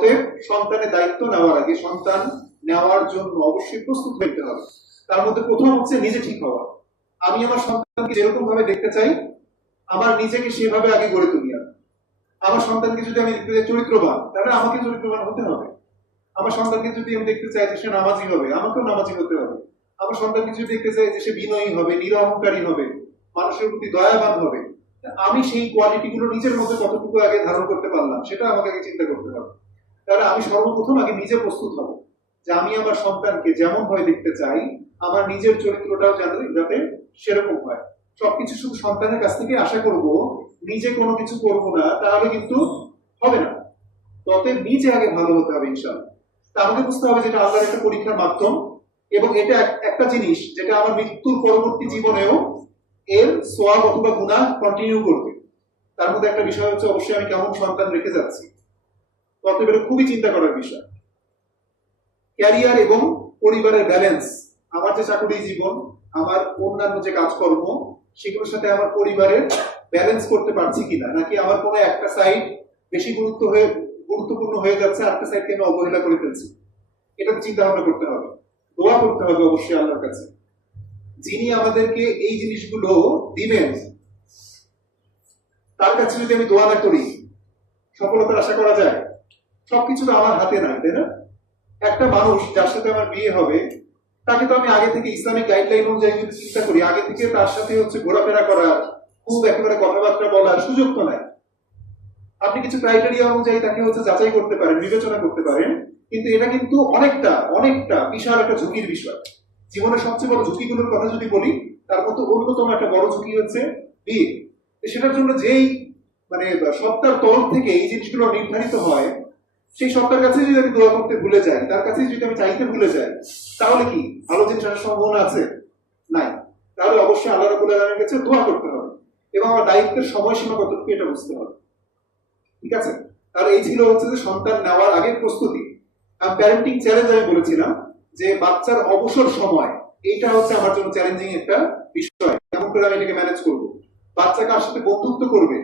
অতএব সন্তানের দায়িত্ব নেওয়ার আগে সন্তান নেওয়ার জন্য অবশ্যই প্রস্তুত হইতে হবে। তার মধ্যে প্রথম হচ্ছে নিজে ঠিক হওয়া। আমি আমার সন্তানকে যেরকম ভাবে দেখতে চাই, আমার নিজেকে সেভাবে আগে গড়ে তুলি। আমার সন্তানকে যদি আমি দেখতে চাই চরিত্রবান, তাহলে আমাকে চরিত্রবান হতে হবে। আমার সন্তানকে যদি আমি দেখতে চাই যে সে নামাজি হবে, আমাকেও নামাজি হতে হবে। আমার সন্তানকে যদি দেখতে চাই যে সে বিনয়ী হবে, নিরহংকারী হবে, মানুষের প্রতি দয়াবান হবে, আমি সেই কোয়ালিটি গুলো নিজের মধ্যে কতটুকু আগে ধারণ করতে পারলাম সেটা আমাকে আগে চিন্তা করতে হবে। তাহলে আমি সর্বপ্রথম আগে নিজে প্রস্তুত হব যে আমি আমার সন্তানকে যেমন হয় দেখতে চাই, আমার নিজের চরিত্রটাও যাতে সেরকম হয়। সবকিছু শুধু সন্তানের কাছ থেকে আশা করব, নিজে কোনো কিছু করব না, তাহলে কিন্তু হবে না। তবে নিজে আগে ভালো হতে হবে ইনশাআল্লাহ। তা আমাকে বুঝতে হবে যেটা আল্লাহর একটা পরীক্ষার মাধ্যম, এবং এটা একটা জিনিস যেটা আমার মৃত্যুর পরবর্তী জীবনেও এর সোয়াব অথবা গুনাহ কন্টিনিউ করবে। তার মধ্যে একটা বিষয় হচ্ছে অবশ্যই আমি কেমন সন্তান রেখে যাচ্ছি। তবে এটা খুবই চিন্তা করার বিষয়। ক্যারিয়ার এবং পরিবারের ব্যালেন্স, আমার যে চাকরি জীবন, আমার অন্যান্য যে কাজকর্ম, সেগুলোর সাথে আমার পরিবারের ব্যালেন্স করতে পারছি কিনা, নাকি আমার কোনো একটা সাইড বেশি গুরুত্বপূর্ণ হয়ে যাচ্ছে, আরেকটা সাইডকে আমি অবহেলা করে ফেলছি। এটা চিন্তা ভাবনা করতে হবে, দোয়া করতে হবে অবশ্যই আল্লাহর কাছে, যিনি আমাদেরকে এই জিনিসগুলো দিবেন তার কাছে যদি আমি দোয়া না করি সফলতার আশা করা যায়? সবকিছু তো আমার হাতে নাই, তাই না? একটা মানুষ যার সাথে আমার বিয়ে হবে, তাকে তো আমি আগে থেকে ইসলামিক গাইডলাইন অনুযায়ী যদি চিন্তা করি, আগে থেকে তার সাথে হচ্ছে ঘোরাফেরা করার, খুব একেবারে কথাবার্তা বলার সুযোগ তো নাই। আপনি কিছু ক্রাইটেরিয়া অনুযায়ী তাকে হচ্ছে যাচাই করতে পারেন, বিবেচনা করতে পারেন, কিন্তু এটা কিন্তু অনেকটা বিশাল একটা ঝুঁকির বিষয়। জীবনের সবচেয়ে বড় ঝুঁকিগুলোর কথা যদি বলি, তার মধ্যে অন্যতম একটা বড় ঝুঁকি হচ্ছে বিয়ে। সেটার জন্য যেই সত্তার তরফ থেকে এই জিনিসগুলো নির্ধারিত হয়, সেই সত্তার কাছে যদি আমি দোয়া করতে ভুলে যাই, তার কাছে যদি আমি চাইতে ভুলে যাই, তাহলে কি ভালো জিনিস আসার সম্ভাবনা আছে? নাই। তাহলে অবশ্যই আল্লাহ রাব্বুল আলামিনের কাছে দোয়া করতে হবে, এবং আমার দায়িত্বের সময়সীমা কতটুকু এটা বুঝতে হবে। ঠিক আছে? আর এই ছিল হচ্ছে যে সন্তান নেওয়ার আগের প্রস্তুতি। প্যারেন্টিং চ্যালেঞ্জ আমি বলেছিলাম যে বাচ্চার অবসর সময়, এইটা হচ্ছে আমার জন্য চ্যালেঞ্জিং একটা বিষয়। কেমন করে আমি এটাকে ম্যানেজ করব? বাচ্চা কার সাথে বন্ধুত্ব করবে,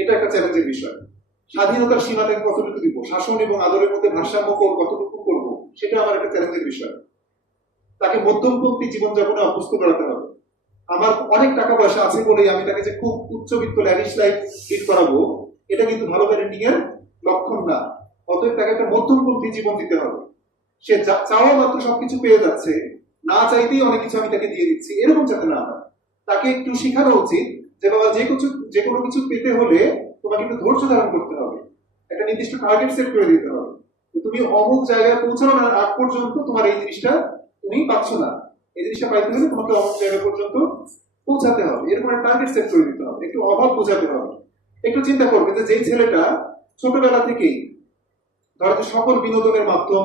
এটা একটা চ্যালেঞ্জের বিষয়। স্বাধীনতার সীমাটাকে কতটুকু দিব, শাসন এবং আদরের মধ্যে ভারসাম্য কতটুকু করব, সেটা আমার একটা চ্যালেঞ্জের বিষয়। তাকে মধ্যমপন্থী জীবনযাপনে অভ্যস্ত করাতে হবে। আমার অনেক টাকা পয়সা আছে বলেই আমি তাকে যে খুব উচ্চবিত্ত ল্যাভিশ লাইফ লিড করাবো, এটা কিন্তু ভালো প্যারেন্টিং এর লক্ষণ না। অতএব তাকে একটা মধ্যমপন্থী জীবন দিতে হবে। সে চাওয়া মাত্র সবকিছু পেয়ে যাচ্ছে, না চাইতেই অনেক কিছু আমি তাকে দিয়ে দিচ্ছি, এরকম যাতে না হয়। তাকে একটু শেখানো উচিত যে বাবা, যে কোনো কিছু পেতে হলে তোমাকে একটু ধৈর্য ধারণ করতে হবে, একটা নির্দিষ্ট টার্গেট সেট করে দিতে হবে। তুমি অমুক জায়গায় পৌঁছানোর আগ পর্যন্ত তোমার এই জিনিসটা তুমি পাচ্ছ না, এই জিনিসটা পাইতে হলে তোমাকে অমুক জায়গা পর্যন্ত পৌঁছাতে হবে, এরকম একটা টার্গেট সেট করে দিতে হবে। একটু অভাব বোঝাতে হবে। একটু চিন্তা করবে যে যেই ছেলেটা ছোটবেলা থেকেই ধরো সকল বিনোদনের মাধ্যম,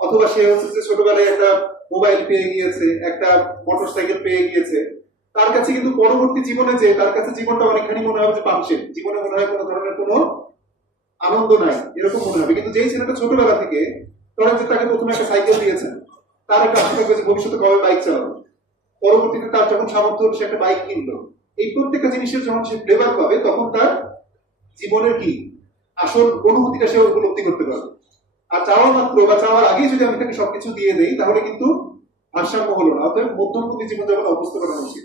অথবা সে হচ্ছে যে ছোটবেলায় একটা মোবাইল পেয়ে গিয়েছে, একটা মোটরসাইকেল পেয়ে গিয়েছে, তার কাছে কিন্তু পরবর্তী জীবনে যে তার কাছে জীবনটা অনেকখানি মনে হবে যে পাংশে, জীবনে মনে হয় কোনো ধরনের কোনো আনন্দ নাই, এরকম মনে হবে। কিন্তু যেই ছেলেটা ছোটবেলা থেকে ধরেন যে তাকে প্রথমে একটা সাইকেল দিয়েছেন, তার একটা আশা থাকবে যে ভবিষ্যতে কবে বাইক চালাবে, পরবর্তীতে তার যখন সামর্থ্য সে একটা বাইক কিনলো। এই প্রত্যেকটা জিনিসের যখন সে ফ্লেভার পাবে, তখন তার জীবনের কি আসল অনুভূতিটা সে উপলব্ধি করতে পারবে। আর চাওয়া মাত্র বা চাওয়ার আগেই যদি আমি তাকে সবকিছু দিয়ে দেই, তাহলে কিন্তু ভারসাম্য হলো না। অতএব মধ্যমপন্থী জীবনযাপন অভ্যস্ত করা উচিত।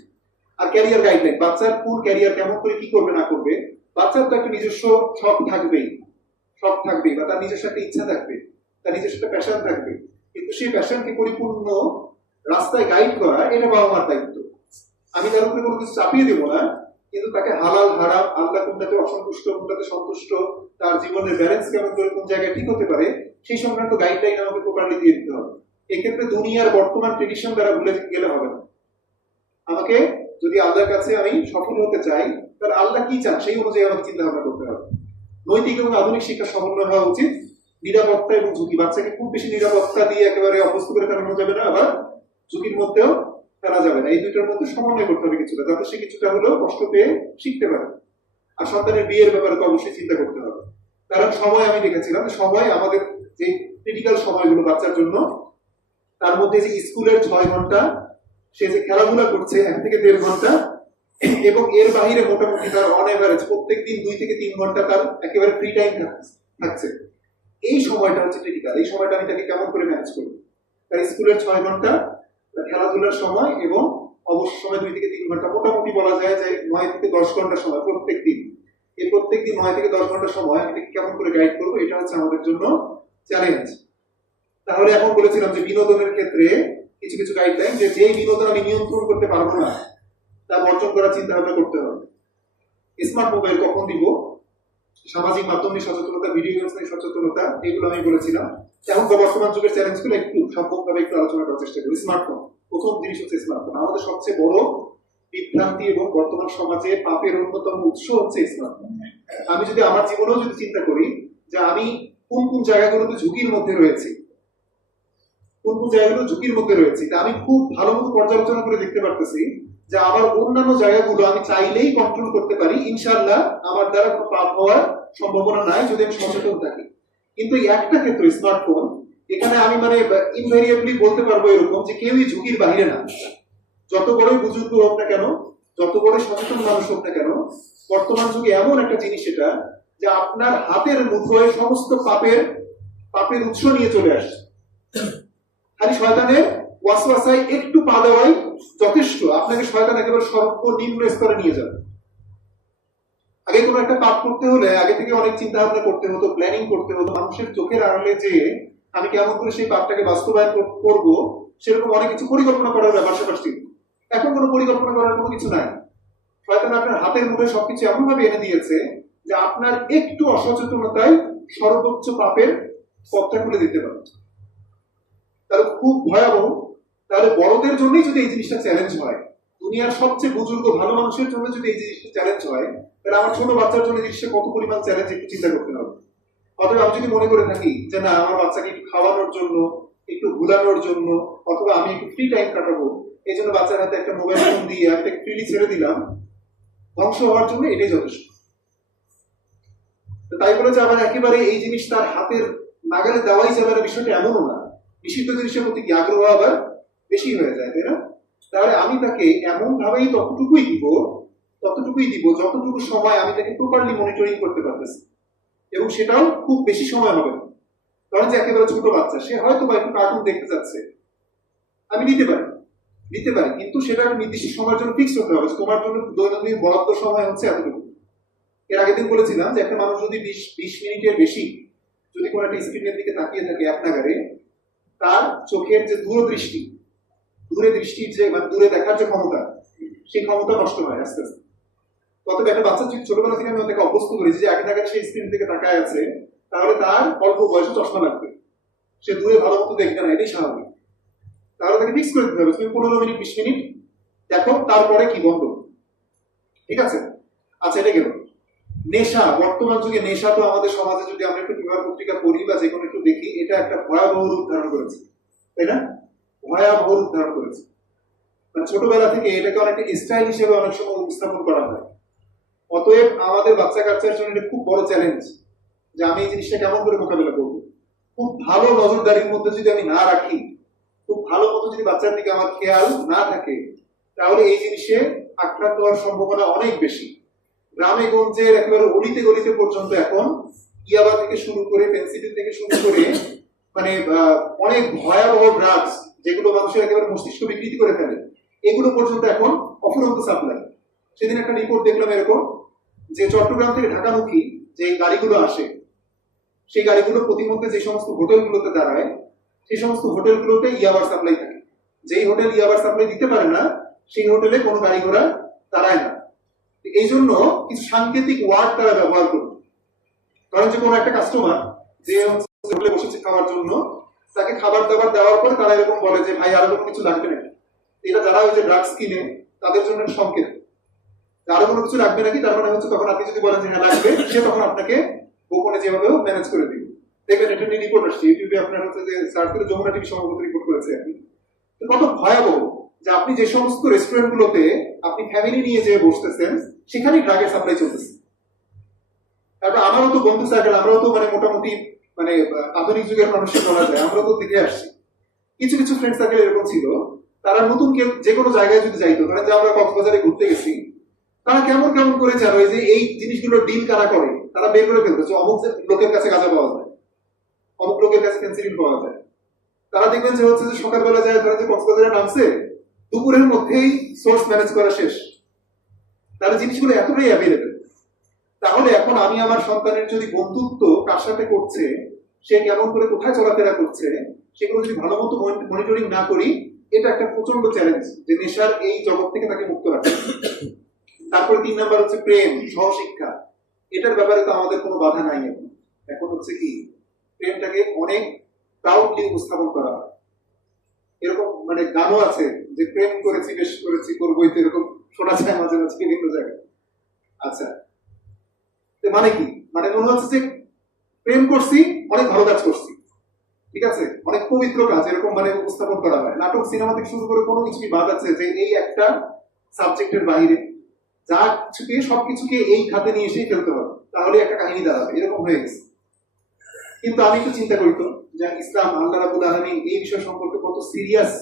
আর ক্যারিয়ার গাইডলাইন, বাচ্চার কোন ক্যারিয়ার কেমন করে কি করবে না করবে, বাচ্চার তো একটা নিজস্ব শখ থাকবেই, বা তার নিজস্ব একটা ইচ্ছা থাকবে, তার নিজস্ব একটা প্যাশন থাকবে। কিন্তু সেই প্যাশনকে পরিপূর্ণ রাস্তায় গাইড করা, এটা বাবা মার দায়িত্ব। আমি তার উপরে কোনো কিছু চাপিয়ে দেবো না, কিন্তু তাকে হালাল হারাম, আল্লাহ কোনটাতে অসন্তুষ্ট, কোনটাতে সন্তুষ্ট, তার জীবনের ব্যালেন্স কেমন করে কোন জায়গায় ঠিক হতে পারে, সেই সংক্রান্ত গাইডলাইন আমাকে প্রপারলি দিয়ে দিতে হবে। এক্ষেত্রে দুনিয়ার বর্তমান ট্রেডিশন দ্বারা ভুলে গেলে হবে না। আমাকে যদি আল্লাহর কাছে আমি সফল হতে চাই, তাহলে আল্লাহ কি চান সেই অনুযায়ী আমাকে চিন্তা ভাবনা করতে হবে। নৈতিক এবং আধুনিক শিক্ষা সমন্বয় হওয়া উচিত। নিরাপত্তা এবং ঝুঁকি, বাচ্চাকে খুব বেশি নিরাপত্তা দিয়ে একেবারে অভ্যস্ত করে ফেলানো যাবে না, আবার ঝুঁকির মধ্যেও ফেলা যাবে না। এই দুইটার মধ্যে সমন্বয় করতে হবে কিছুটা, যাতে সে কিছুটা হলেও কষ্ট পেয়ে শিখতে পারে। আর সন্তানের বিয়ের ব্যাপারে তো অবশ্যই চিন্তা করতে হবে, কারণ সময় আমি দেখেছিলাম সময় আমাদের যে ক্রিটিক্যাল সময়গুলো বাচ্চার জন্য, তার মধ্যে যে স্কুলের 6 ঘন্টা, সে যে খেলাধুলা করছে 1 থেকে 1.5 ঘন্টা, এবং এর বাহিরে মোটামুটি তার অন এভারেজ প্রত্যেক দিন 2 থেকে 3 ঘন্টা তার একেবারে ফ্রি টাইম থাকছে। এই সময়টা হচ্ছে ক্রিটিক্যাল। এই সময়টা আমি তাকে কেমন করে ম্যানেজ করবো। তার স্কুলের 6 ঘন্টা, তার খেলাধুলার সময় এবং অবসর সময় 2 থেকে 3 ঘন্টা, মোটামুটি বলা যায় যে 9 থেকে 10 ঘন্টা সময় প্রত্যেক দিন। এই প্রত্যেক দিন 9 থেকে 10 ঘন্টা সময় আমি তাকে কেমন করে গাইড করবো, এটা হচ্ছে আমাদের জন্য চ্যালেঞ্জ। তাহলে এখন বলেছিলাম যে বিনোদনের ক্ষেত্রে কিছু কিছু গাইডলাইন, যে যেই বিনোদন আমি নিয়ন্ত্রণ করতে পারবো না তা বর্জন করার চিন্তা ভাবনা করতে হবে। স্মার্ট মোবাইল কখন দিব, সামাজিক মাধ্যম নিয়ে সচেতনতা, ভিডিও গেমস নিয়ে সচেতনতা, এগুলো আমি বলেছিলাম। এখন বর্তমান যুগের চ্যালেঞ্জগুলো একটু সম্পূর্ণভাবে একটু আলোচনা করার চেষ্টা করি। স্মার্টফোন, প্রথম জিনিস হচ্ছে স্মার্টফোন। আমাদের সবচেয়ে বড় বিভ্রান্তি এবং বর্তমান সমাজে পাপের অন্যতম উৎস হচ্ছে স্মার্টফোন। আমি যদি আমার জীবনেও যদি চিন্তা করি যে আমি কোন কোন জায়গাগুলোতে ঝুঁকির মধ্যে রয়েছি, কোন কোন জায়গাগুলো ঝুঁকির মধ্যে রয়েছে, তা আমি খুব ভালো মতো পর্যালোচনা করে দেখতে পারতেছি যে আমার অন্যান্য জায়গাগুলো আমি চাইলেই কন্ট্রোল করতে পারি। ইনশাআল্লাহ আমার দ্বারা কোনো পাপ হওয়ার সম্ভাবনা নাই যদি আমি সচেতন থাকি। কিন্তু এই একটা ক্ষেত্রে স্মার্টফোন, এখানে আমি মানে ইনভেরিয়েবলি বলতে পারবো এরকম যে কেউই ঝুঁকির বাইরে না। যত বড়ই বুজুর্গ হোক না কেন, যত বড় সচেতন মানুষ হোক না কেন, বর্তমান যুগে এমন একটা জিনিস এটা যে আপনার হাতের মুঠোয় সমস্ত পাপের উৎস নিয়ে চলে আসছে। খালি শয়তানের ওয়াসওয়াসায় একটু পা দেওয়াই যথেষ্ট, আপনাকে শয়তান একেবারে সর্বনিম্ন স্তরে নিয়ে যাবে। আগে কোনো একটা পাপ করতে হলে আগে থেকে অনেক চিন্তা ভাবনা করতে হতো, প্ল্যানিং করতে হতো, মানুষের চোখের আড়ালে যে আমি কেমন করে সেই পাপটাকে বাস্তবায়ন করব সেরকম অনেক কিছু পরিকল্পনা করার ব্যাপার স্যাপার ছিল। এখন কোনো পরিকল্পনা করার কোনো কিছু নাই। শয়তান আপনার হাতের মুঠে সবকিছু এমন ভাবে এনে দিয়েছে যে আপনার একটু অসচেতনতায় সর্বোচ্চ পাপের পথটা খুলে দিতে পারে। তাহলে খুব ভয়াবহ। তাহলে বড়দের জন্যই যদি এই জিনিসটা চ্যালেঞ্জ হয়, দুনিয়ার সবচেয়ে বুজুর্গ ভালো মানুষের জন্য যদি এই জিনিসটা চ্যালেঞ্জ হয়, তাহলে আমার ছোট বাচ্চার জন্য জিনিসটা কত পরিমাণ চ্যালেঞ্জ একটু চিন্তা করতে হবে। অথবা আমি যদি মনে করে থাকি যে না, আমার বাচ্চাকে একটু খাওয়ানোর জন্য, একটু ঘুরানোর জন্য, অথবা আমি একটু ফ্রি টাইম কাটাবো, এই জন্য বাচ্চার হাতে একটা মোবাইল ফোন দিয়ে একটা ফ্রিলি ছেড়ে দিলাম, ধ্বংস হওয়ার জন্য এটাই যথেষ্ট। তাই বলে যে আবার একেবারে এই জিনিস তার হাতের নাগালে দেওয়াই যাবে না, বিষয়টা এমনও না। নিষিদ্ধ জিনিসের প্রতি কি আগ্রহ আবার বেশি হয়ে যায়, তাই না? তাহলে আমি তাকে এমন ভাবেই ততটুকুই দিব যতটুকু সময় আমি তাকে প্রপারলি মনিটরিং করতে পারতেছি, এবং সেটাও খুব বেশি সময় হবে না। কারণ যে একেবারে ছোট বাচ্চা, সে হয়তো বা একটু কার্টুন দেখতে যাচ্ছে, আমি দিতে পারি, কিন্তু সেটা নির্দিষ্ট সময়ের জন্য ফিক্স হতে হবে। তোমার জন্য দৈনন্দিন বরাদ্দ সময় হচ্ছে এতটুকু। এর আগের দিন বলেছিলাম যে একটা মানুষ যদি 20 মিনিটের বেশি যদি কোনো একটা স্ক্রিনের দিকে তাকিয়ে থাকে এক নাগারে, তার চোখের যে দূরে দৃষ্টির যে মানে দূরে দেখার যে ক্ষমতা, সেই ক্ষমতা নষ্ট হয় আস্তে আস্তে। অতএব একটা বাচ্চা ছোটবেলা থেকে আমি তাকে অভ্যস্ত করেছি যে এক নাগারে সেই স্ক্রিন থেকে তাকায় আছে, তাহলে তার অল্প বয়সে চশমা লাগবে, সে দূরে ভালো মতো দেখবে না, এটাই স্বাভাবিক। তাহলে তাকে ফিক্স করে দিতে হবে, তুমি 15 মিনিট 20 মিনিট দেখো, তারপরে কি বন্ধ। ঠিক আছে? আচ্ছা, এটা গেল। নেশা, বর্তমান যুগে নেশা তো আমাদের সমাজে যদি আমরা একটু বিবাহ পত্রিকা পড়ি বা যে কোনো একটু দেখি, এটা একটা ভয়াবহ রূপ ধারণ করেছে, তাই না? ভয়াবহ রূপ ধারণ করেছে। মানে ছোটবেলা থেকে এটাকে অনেকটা স্টাইল হিসেবে অনেক সময় উপস্থাপন করা হয়। অতএব আমাদের বাচ্চা কাচ্চার জন্য এটা খুব বড় চ্যালেঞ্জ যে আমি এই জিনিসটা কেমন করে মোকাবেলা করবো। খুব ভালো নজরদারির মধ্যে যদি আমি না রাখি, খুব ভালো মতো যদি বাচ্চার দিকে আমার খেয়াল না থাকে, তাহলে এই জিনিসে আক্রান্ত হওয়ার সম্ভাবনা অনেক বেশি। গ্রামে গঞ্জের একেবারে অলিতে গলিতে পর্যন্ত এখন ইয়াবা থেকে শুরু করে পেন্সিলিন থেকে শুরু করে মানে অনেক ভয়াবহ ড্রাগস, যেগুলো মানুষের একেবারে মস্তিষ্ক বিকৃতি করে ফেলে, এগুলো পর্যন্ত এখন অফুরন্ত সাপ্লাই। সেদিন একটা রিপোর্ট দেখলাম এরকম যে চট্টগ্রাম থেকে ঢাকামুখী যে গাড়িগুলো আসে, সেই গাড়িগুলো প্রতিমধ্যে যে সমস্ত হোটেলগুলোতে দাঁড়ায়, সেই সমস্ত হোটেলগুলোতে ইয়াবার সাপ্লাই থাকে। যেই হোটেল ইয়াবার সাপ্লাই দিতে পারে না, সেই হোটেলে কোনো গাড়ি ঘোড়া দাঁড়ায় না। এই জন্য কিছু সাংকেতিক ওয়ার্ড তারা ব্যবহার করবে। কারণ যে কোনো একটা কাস্টমার যে হোটেলে বসেছে খাওয়ার জন্য, তাকে খাবার দাবার দেওয়ার পরে তারা এরকম বলে যে ভাই আরো কোনো কিছু লাগবে নাকি। এটা যারা ওই যে ড্রাগস কিনে তাদের জন্য সংকেত, আরো কোনো কিছু লাগবে নাকি, তার মানে হচ্ছে তখন আপনি যদি বলেন যে হ্যাঁ লাগবে, সে তখন আপনাকে গোপনে যেভাবেও ম্যানেজ করে দিবে। দেখবেন এটা নিয়ে রিপোর্ট আসছে ইউটিউবে, আপনার হচ্ছে যে সার্চ করে যমুনা টিভি সম্ভবত রিপোর্ট করেছে আর কি। কত ভয়াবহ যে আপনি যে সমস্ত রেস্টুরেন্ট গুলোতে আপনি ফ্যামিলি নিয়ে যেয়ে বসতেছেন, সেখানেই ড্রাগের সাপ্লাই চলতেছে। তারপর আমারও তো বন্ধু সার্কেল, আমরাও তো মানে মোটামুটি মানে আধুনিক যুগের মানুষের বলা যায়, আমরাও তো দেখে আসছি। কিছু কিছু ফ্রেন্ড সার্কেল এরকম ছিল, তারা নতুন কেউ যে কোনো জায়গায় যদি যাইতো, ধরেন যে আমরা কক্সবাজারে ঘুরতে গেছি, তারা কেমন কেমন করে জানো যে এই জিনিসগুলো ডিল কারা করে, তারা বের করে ফেলতো যে অমুক লোকের কাছে গাঁজা পাওয়া যায়, ফেন্সিডিল পাওয়া যায়। তারা দেখবেন যে হচ্ছে যে সকালবেলা যায় ধরেন যে কক্সবাজারে নামছে, দুপুরের মধ্যেই সোর্স ম্যানেজ করা শেষ। তাহলে জিনিসগুলো এতটাই অ্যাভেলেবেল। তাহলে এখন আমি আমার সন্তানের যদি বন্ধুত্ব কার সাথে করছে, সে কেমন করে কোথায় চলাফেরা করছে, সেগুলো যদি ভালো মতো মনিটরিং না করি, এটা একটা প্রচন্ড চ্যালেঞ্জ যে নেশার এই জগৎ থেকে তাকে মুক্ত রাখতে। তারপরে 3 নাম্বার হচ্ছে প্রেম, সহশিক্ষা। এটার ব্যাপারে তো আমাদের কোনো বাধা নাই। এখন হচ্ছে কি প্রেমটাকে অনেক প্রাউডলি উপস্থাপন করা হয়। এরকম মানে গানও আছে যে প্রেম করেছি, বেশ করেছি, করবোই, তো এরকম শোনা যায় মাঝে মাঝে বিভিন্ন জায়গায়। আচ্ছা, মানে কি, মানে মনে হচ্ছে যে প্রেম করছি, অনেক ভালো কাজ করছি, ঠিক আছে, অনেক পবিত্র কাজ, এরকম মানে উপস্থাপন করা হয়। নাটক, সিনেমা থেকে শুরু করে কোনো কিছু বাদ আছে যে এই একটা সাবজেক্টের বাইরে যা কিছুকে সবকিছুকে এই খাতে নিয়ে এসেই ফেলতে হবে, তাহলে একটা কাহিনী দাঁড়াবে, এরকম হয়ে গেছে। কিন্তু আমি একটু চিন্তা করি তো যে ইসলাম, আল্লাহ রাব্বুল আলামিন এই বিষয় সম্পর্কে কত সিরিয়াস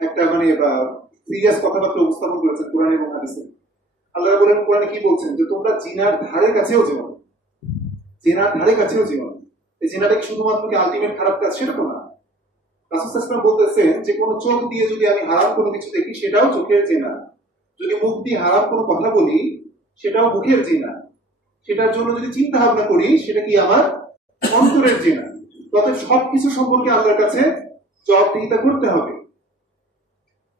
একটা মানে সিরিয়াস কথাবার্তা উপস্থাপন করেছেন কোরআন এবং হাদিসে। আল্লাহ বলেন কোরআনে কি বলছেন, যে তোমরা জিনার ধারে কাছেও যেও না, জিনার ধারে কাছেও যেও না। এই জিনাটা কি শুধুমাত্র কি আলটিমেট খারাপ কাজ, সেটা তো না। রাসূল সাল্লাল্লাহু আলাইহি ওয়াসাল্লাম বলতেছেন যে কোনো চোখ দিয়ে যদি আমি হারাম কোনো কিছু দেখি, সেটাও চোখের জিনা। যদি মুখ দিয়ে হারাম কোনো কথা বলি, সেটাও মুখের জিনা। সেটার জন্য যদি চিন্তা ভাবনা করি, সেটা কি আমার অন্তরের জিনা। তবে সবকিছু সম্পর্কে আল্লাহর কাছে জবাবদিহিতা করতে হবে।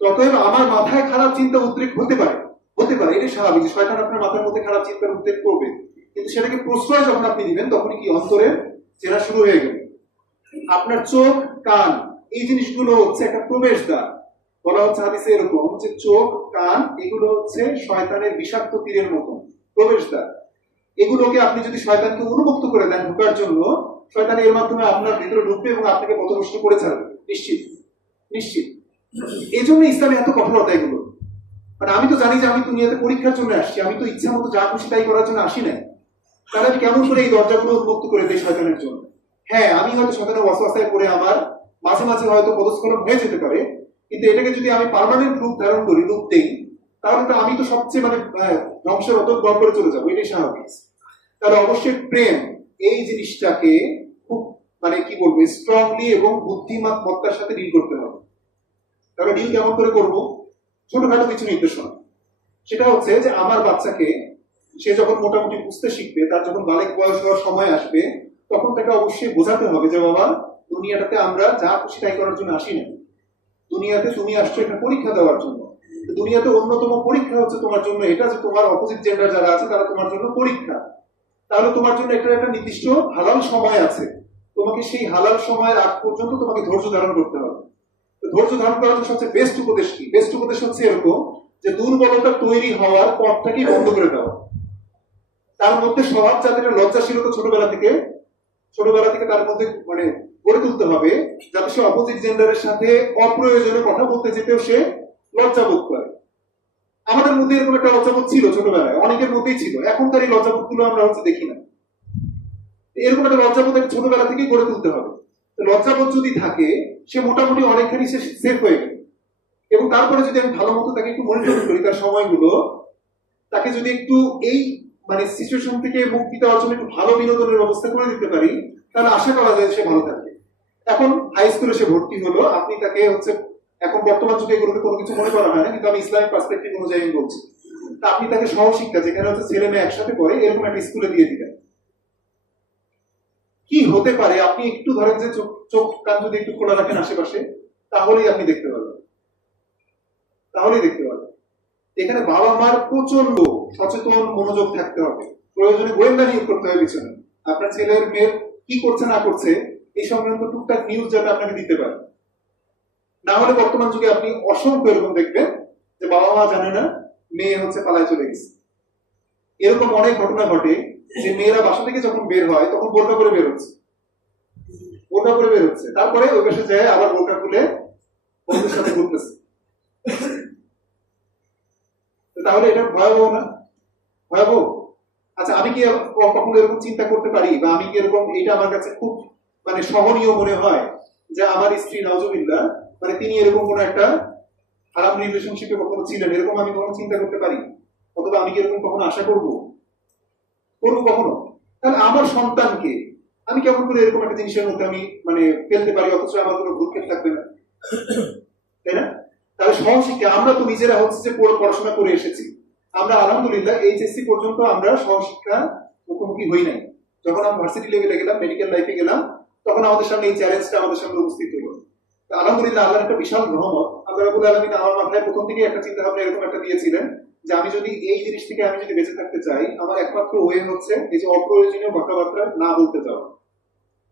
ততএব আমার মাথায় খারাপ চিন্তা উদ্রেক হতে পারে, এটা স্বাভাবিক। শয়তান আপনার মাথার মধ্যে খারাপ চিন্তার উদ্রেক করবে, কিন্তু সেটাকে প্রশ্রয় যখন আপনি দিবেন, তখনই কি অন্তরে চেনা শুরু হয়ে গেল। আপনার চোখ, কান, এই জিনিসগুলো হচ্ছে একটা প্রবেশদ্বার। বলা হচ্ছে হাদিসে এরকম যে চোখ, কান এগুলো হচ্ছে শয়তানের বিষাক্ত তীরের মতো প্রবেশদ্বার। এগুলোকে আপনি যদি শয়তানকে উন্মুক্ত করে দেন ঢোকার জন্য, শয়তান এর মাধ্যমে আপনার ভিতরে ঢুকবে এবং আপনাকে পথভ্রষ্ট করে ছাড়বে, নিশ্চিত নিশ্চিত। এই জন্য ইসলামে এত কঠোরতা এগুলো। মানে আমি তো জানি যে আমি দুনিয়াতে পরীক্ষার জন্য আসছি, আমি তো ইচ্ছা মতো যা খুশি তাই করার জন্য আসি না। তাহলে আমি কেমন করে এই দরজাগুলো উন্মুক্ত করে দিই শয়তানের জন্য? হ্যাঁ, আমি হয়তো শয়তানের ওয়াসওয়াসায় পড়ে আমার মাঝে মাঝে হয়তো পদস্খলন হয়ে যেতে পারে, কিন্তু এটাকে যদি আমি পার্মানেন্ট রূপ ধারণ করি, রূপ দেই, তাহলে তো আমি তো সবচেয়ে মানে ধ্বংসের অত গড় চলে যাবো, এটাই স্বাভাবিক। তাহলে অবশ্যই প্রেম এই জিনিসটাকে খুব মানে কি বলবো স্ট্রংলি এবং বুদ্ধিমত্তার সাথে ডিল করতে হবে। তাহলে ডিল কেমন করে করবো? ছোটখাটো কিছু নির্দেশনা। সেটা হচ্ছে যে আমার বাচ্চাকে সে যখন মোটামুটি বুঝতে শিখবে, তার যখন বালেক বয়স হওয়ার সময় আসবে, তখন তাকে অবশ্যই বোঝাতে হবে যে বাবা, দুনিয়াটাতে আমরা যা খুশি তাই করার জন্য আসি না। দুনিয়াতে তুমি আসছো একটা পরীক্ষা দেওয়ার জন্য। দুনিয়াতে অন্যতম পরীক্ষা হচ্ছে তোমার জন্য এটা যে তোমার অপোজিট জেন্ডার যারা আছে তারা তোমার জন্য পরীক্ষা। তাহলে তোমার জন্য একটা নির্দিষ্ট হালাল সময় আছে, তোমাকে সেই হালাল সময়ের আগ পর্যন্ত তোমাকে ধৈর্য ধারণ করতে হবে। ধৈর্য ধারণ করার জন্য সবচেয়ে বেস্ট উপদেশ কি? বেস্ট উপদেশ হচ্ছে এরকম যে দুর্বলতা তৈরি হওয়ার পথটাকেই বন্ধ করে দেওয়া। তার মধ্যে স্বভাব যাতে লজ্জাশীলতা ছোটবেলা থেকে তার মধ্যে মানে গড়ে তুলতে হবে, যাতে সে অপোজিট জেন্ডারের সাথে অপ্রয়োজনে কথা বলতে যেতেও সে লজ্জাবোধ করে। আমাদের মধ্যে এরকম একটা লজ্জাবোধ ছিল ছোটবেলায়, অনেকের মধ্যেই ছিল। এখনকার এই লজ্জাবোধ গুলো আমরা হচ্ছে দেখি না। এরকম একটা লজ্জাবোধ ছোটবেলা থেকেই গড়ে তুলতে হবে। লজ্জাবোধ যদি থাকে, সে মোটামুটি অনেকখানি সে সেফ হয়ে গেল। এবং তারপরে যদি আমি ভালো মতো তাকে একটু মনিটর করি তার সময়গুলো, তাকে যদি একটু এই মানে সিচুয়েশন থেকে মুক্তি দেওয়ার জন্য একটু ভালো বিনোদনের ব্যবস্থা করে দিতে পারি, তাহলে আশা করা যায় সে ভালো থাকবে। এখন হাই স্কুলে সে ভর্তি হলো, আপনি তাকে হচ্ছে এখন বর্তমান যুগে এগুলোকে কোনো কিছু মনে করা হয় না, কিন্তু আমি ইসলামিক পার্সপেক্টিভ অনুযায়ী বলছি। তা আপনি তাকে সহশিক্ষা, যেখানে হচ্ছে ছেলে মেয়ে একসাথে পড়ে, এরকম একটা স্কুলে দিয়ে দিলেন। কি হতে পারে? আপনি একটু ধরেন যে চোখ কান যদি একটু খোলা রাখেন আশেপাশে, তাহলেই আপনি দেখতে পাবেন। এখানে বাবা মার প্রচন্ড সচেতন মনোযোগ থাকতে হবে। প্রয়োজনে গোয়েন্দা নিয়োগ করতে হবে পিছনে, আপনার ছেলের মেয়ের কি করছে না করছে এই সংক্রান্ত টুকটাক নিউজ যাতে আপনাকে দিতে পারে। না হলে বর্তমান যুগে আপনি অসংখ্য এরকম দেখবেন যে বাবা মা জানে না, মেয়ে হচ্ছে পালায় চলে গেছে। এরকম অনেক ঘটনা ঘটে যে মেয়েরা বাসা থেকে যখন বের হয় তখন বোরকা পরে বের হচ্ছে, তারপরে ওই পাশে যায় আবার বোরকা খুলে বন্ধুর সাথে ঘুরতেছে। তাহলে এটা ভয়াবহ না? ভয়াবহ। আচ্ছা, আমি কি কখনো এরকম চিন্তা করতে পারি, বা আমি কি এরকম, এটা আমার কাছে খুব মানে সহনীয় মনে হয় যে আমার স্ত্রী নাউজুবিল্লাহ মানে তিনি এরকম কোন একটা খারাপ রিলেশনশিপে কখনো ছিলেন, এরকম আমি কখনো চিন্তা করতে পারি? অথবা আমি কি এরকম কখনো আশা করবো কখনো? তাহলে আমার সন্তানকে আমি কেমন করে এরকম একটা জিনিসের মধ্যে আমি মানে ফেলতে পারি অথচ আমার কোনো ভ্রুক্ষেপ থাকবে না, তাই না? তাহলে সহশিক্ষা, আমরা তো নিজেরা হচ্ছে যে পড়াশোনা করে এসেছি, আমরা আলহামদুলিল্লাহ এইচএসসি পর্যন্ত আমরা সহশিক্ষা মুখোমুখি হই নাই। যখন আমি ভার্সিটি লেভেলে গেলাম, মেডিকেল লাইফে গেলাম, তখন আমাদের সামনে এই চ্যালেঞ্জটা আমাদের সামনে উপস্থিত হলো। আলহামদুলিল্লাহ আল্লাহর একটা বিশাল রহমত, আল্লাহ রাব্বুল আলামিন আমার মাথায় প্রথম থেকে একটা চিন্তা ভাবনা এরকম একটা দিয়েছিলেন যে আমি যদি এই জিনিস থেকে আমি যদি বেঁচে থাকতে চাই, আমার একমাত্র ওয়ে হচ্ছে এই যে অপ্রয়োজনীয় কথাবার্তা না বলতে যাওয়া,